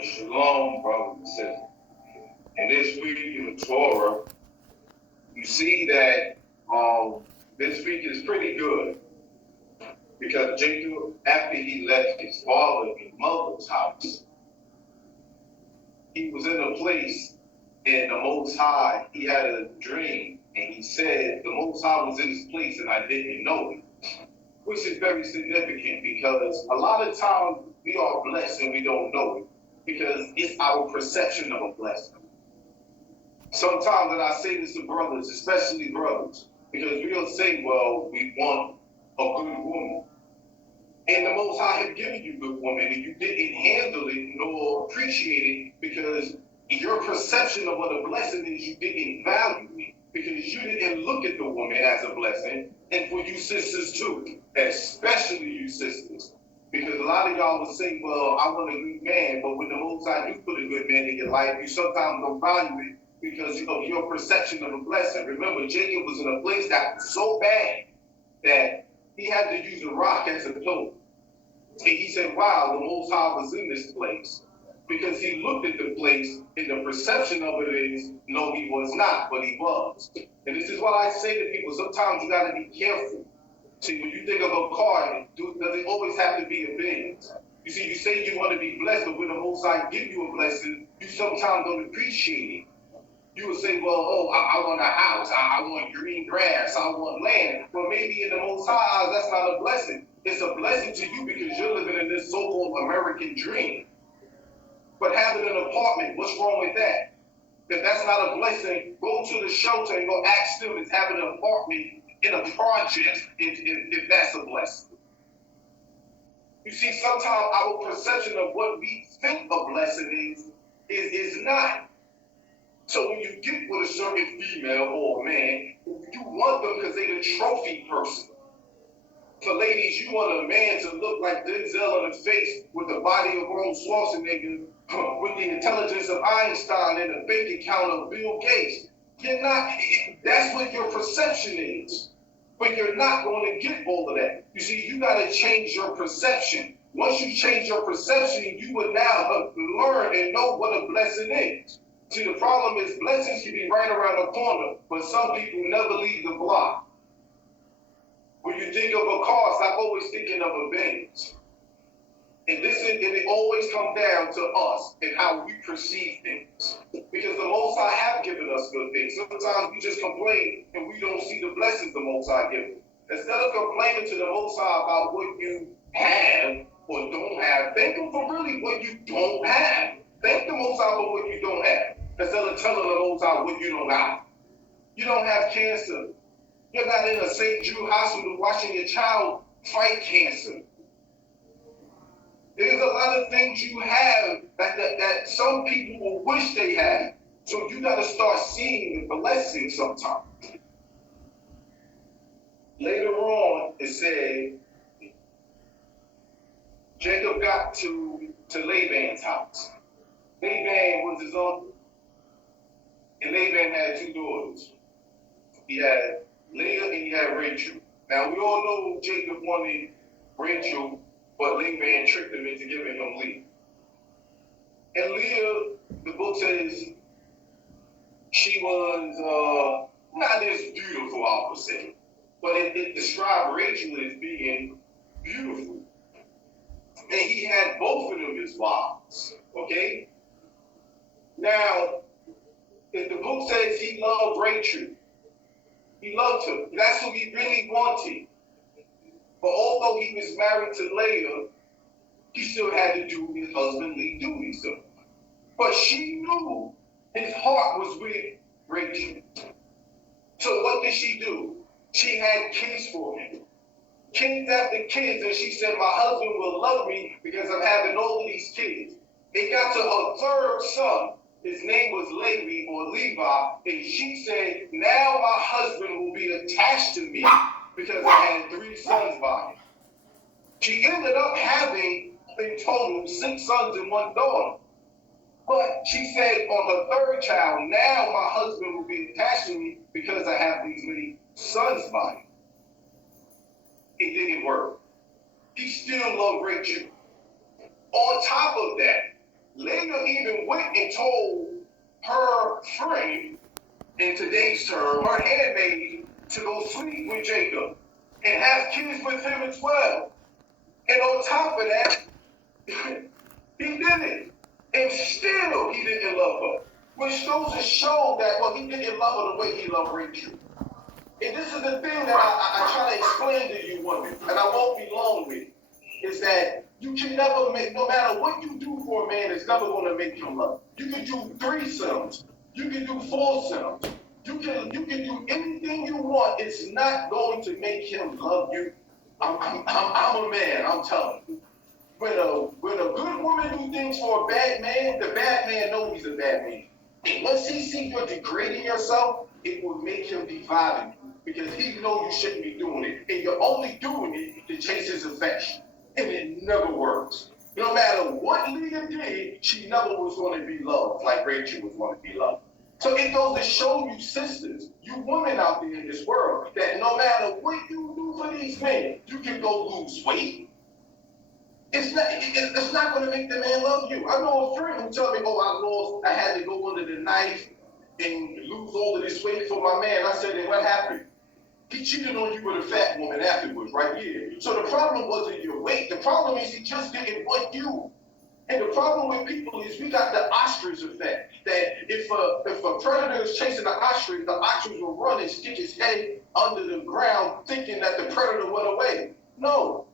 Shalom, brothers and sisters. And this week in the Torah, you see that this week is pretty good because Jacob, after he left his father and mother's house, he was in a place and the Most High, he had a dream and he said, the Most High was in this place and I didn't know it, which is very significant because a lot of times we are blessed and we don't know it because it's our perception of a blessing. Sometimes, and I say this to brothers, especially brothers, because we'll say, well, we want a good woman. And the Most High had given you a good woman, and you didn't handle it nor appreciate it because your perception of what a blessing is, you didn't value it because you didn't look at the woman as a blessing. And for you sisters too, especially you sisters, because a lot of y'all will say, well, I want a good man, but when the Most High do put a good man in your life, you sometimes don't value it because of your perception of a blessing. Remember, Jacob was in a place that was so bad that he had to use a rock as a pillow. And he said, wow, the Most High was in this place. Because he looked at the place and the perception of it is, no, he was not, but he was. And this is what I say to people. Sometimes you got to be careful. See, when you think of a car, does it always have to be a Benz? You see, you say you want to be blessed, but when the Most High give you a blessing, you sometimes don't appreciate it. You would say, well, I want a house, I want green grass, I want land. Well, maybe in the Most High eyes, that's not a blessing. It's a blessing to you because you're living in this so-called American dream. But having an apartment, what's wrong with that? If that's not a blessing, go to the shelter and go ask them is having an apartment in a project if that's a blessing. You see, sometimes our perception of what we think a blessing is not. So when you get with a certain female or man, you want them because they're the trophy person. For ladies, you want a man to look like Denzel in the face with the body of Arnold Schwarzenegger, with the intelligence of Einstein and the bank account of Bill Gates. You're not, that's what your perception is. But you're not going to get all of that. You see, you got to change your perception. Once you change your perception, you will now learn and know what a blessing is. See, the problem is blessings can be right around the corner, but some people never leave the block. When you think of a car, stop always thinking of a Benz. And it always comes down to us and how we perceive things. Because the Most High have given us good things. Sometimes we just complain and we don't see the blessings the Most High given. Instead of complaining to the Most High about what you have or don't have, thank Him for really what you don't have. Thank the Most High for what you don't have. Instead of telling the Most High what you don't have. You don't have cancer. You're not in a St. Jude hospital watching your child fight cancer. There's a lot of things you have that some people will wish they had. So you got to start seeing the blessing sometimes. Later on, it said, Jacob got to Laban's house. Laban was his uncle. And Laban had two daughters. He had Leah and he had Rachel. Now, we all know Jacob wanted Rachel, but Laban tricked him into giving him Leah. And Leah, the book says, she was not as beautiful, I would say, but it described Rachel as being beautiful. And he had both of them as wives, okay? Now, if the book says he loved Rachel, he loved her. That's what he really wanted. But although he was married to Leah, he still had to do his husbandly duties. But she knew his heart was with Rachel. So what did she do? She had kids for him. Kids after kids, and she said, my husband will love me because I'm having all of these kids. It got to her third son. His name was Levi or Levi, and she said, now my husband will be attached to me because I had 3 sons by him. She ended up having, in total, 6 sons and 1 daughter. But she said on her third child, now my husband will be attached to me because I have these many sons by him. It didn't work. He still loved Rachel. On top of that, Leah even went and told her friend, in today's term, her handmaid, to go sleep with Jacob and have kids with him as well. And on top of that, he did it. And still he didn't love her. Which goes to show that, well, he didn't love her the way he loved Rachel. And this is the thing that I try to explain to you, women, and I won't be long with it, is that you can never make, no matter what you do for a man, it's never going to make him love. You can do threesomes. You can do foursomes. You can do anything you want. It's not going to make him love you. I'm a man, I'm telling you. When a good woman do things for a bad man, the bad man knows he's a bad man. And once he sees you're degrading yourself, it will make him devalue you because he knows you shouldn't be doing it. And you're only doing it to chase his affection. And it never works. No matter what Leah did, she never was going to be loved like Rachel was going to be loved. So it goes to show you sisters, you women out there in this world, that no matter what you do for these men, you can go lose weight. It's not going to make the man love you. I know a friend who told me, I had to go under the knife and lose all of this weight for my man. I said, and what happened? He cheated on you with a fat woman afterwards, right here. So the problem wasn't your weight. The problem is he just didn't want you. And the problem with people is we got the ostrich effect. That if a predator is chasing the ostrich will run and stick his head under the ground thinking that the predator went away. No.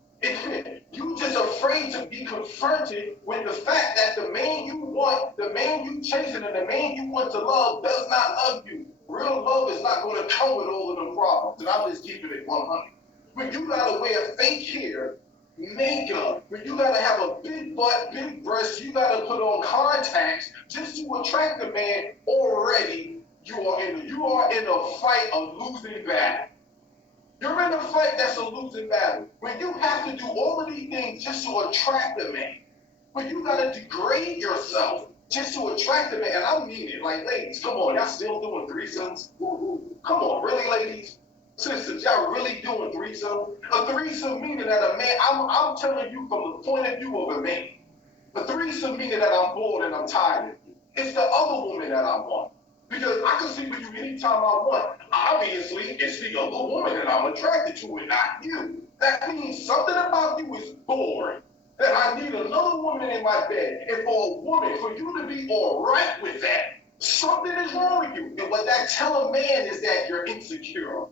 You're just afraid to be confronted with the fact that the man you want, the man you chasing, and the man you want to love does not love you. Real love is not going to come with all of them problems. And I'm just keeping it 100. When you got to wear fake hair, makeup, when you got to have a big butt, big breast, you got to put on contacts just to attract a man, already you are in a fight, a losing battle. You're in a fight that's a losing battle. When you have to do all of these things just to attract a man, when you got to degrade yourself just to attract a man, and I mean it, like, ladies, come on, y'all still doing threesomes? Come on, really, ladies? Sisters, y'all really doing threesome? A threesome meaning that a man, I'm telling you from the point of view of a man. A threesome meaning that I'm bored and I'm tired of you. It's the other woman that I want. Because I can sleep with you anytime I want. Obviously, it's the other woman that I'm attracted to and not you. That means something about you is boring. That I need another woman in my bed. And for a woman, for you to be all right with that, something is wrong with you. And what that tells a man is that you're insecure.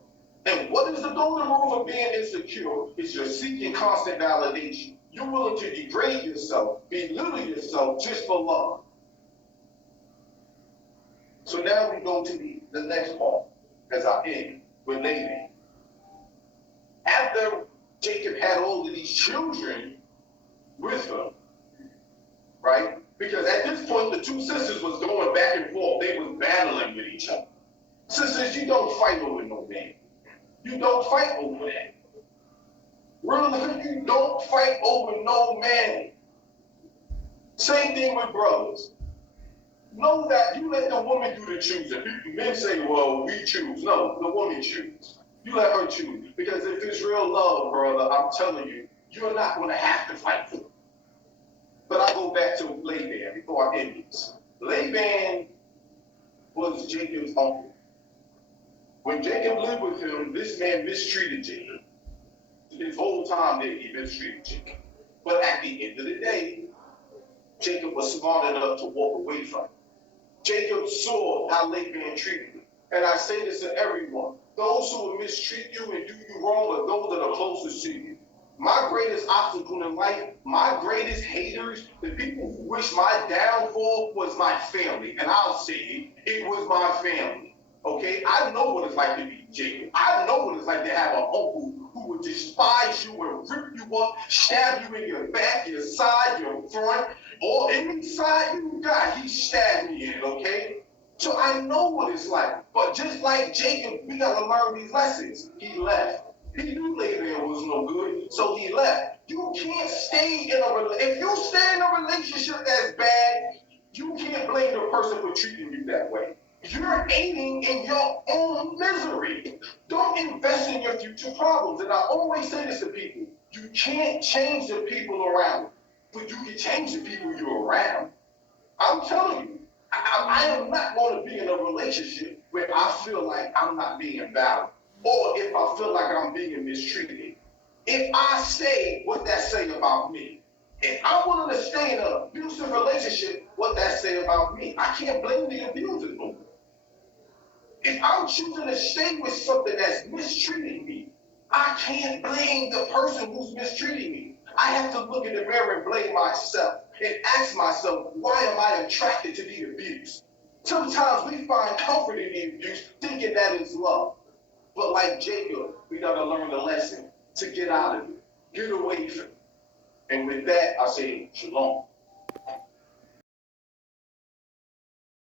And what is the golden rule of being insecure? Is you're seeking constant validation. You're willing to degrade yourself, belittle yourself just for love. So now we go to the next part, as I end with Laban. After Jacob had all of these children with her, right? Because at this point, the two sisters was going back and forth. They was battling with each other. Sisters, you don't fight over no man. You don't fight over that. Really, you don't fight over no man. Same thing with brothers. Know that you let the woman do the choosing. Men say, well, we choose. No, the woman chooses. You let her choose. Because if it's real love, brother, I'm telling you, you're not going to have to fight for it. But I'll go back to Laban before I end this. Laban was Jacob's uncle. When Jacob lived with him, this man mistreated Jacob. His whole time there, he mistreated Jacob. But at the end of the day, Jacob was smart enough to walk away from him. Jacob saw how Laban treated him. And I say this to everyone. Those who will mistreat you and do you wrong are those that are closest to you. My greatest obstacle in life, my greatest haters, the people who wish my downfall was my family. And I'll say it was my family. Okay? I know what it's like to be Jacob. I know what it's like to have an uncle who would despise you and rip you up, stab you in your back, your side, your front, or any side you got, he stabbed me in, okay? So I know what it's like. But just like Jacob, we got to learn these lessons. He left. He knew Laban was no good, so he left. You can't stay in a relationship. If you stay in a relationship that's bad, you can't blame the person for treating you that way. You're aiding in your own misery. Don't invest in your future problems. And I always say this to people. You can't change the people around you. but you can change the people you're around. I'm telling you, I am not going to be in a relationship where I feel like I'm not being valued, or if I feel like I'm being mistreated. If I say what that say about me, if I'm willing to stay in an abusive relationship, what that say about me, I can't blame the abuser no more. If I'm choosing to stay with something that's mistreating me, I can't blame the person who's mistreating me. I have to look in the mirror and blame myself and ask myself, why am I attracted to the abuse? Sometimes we find comfort in the abuse thinking that is love. But like Jacob, we got to learn the lesson to get out of it, get away from it. And with that, I say shalom.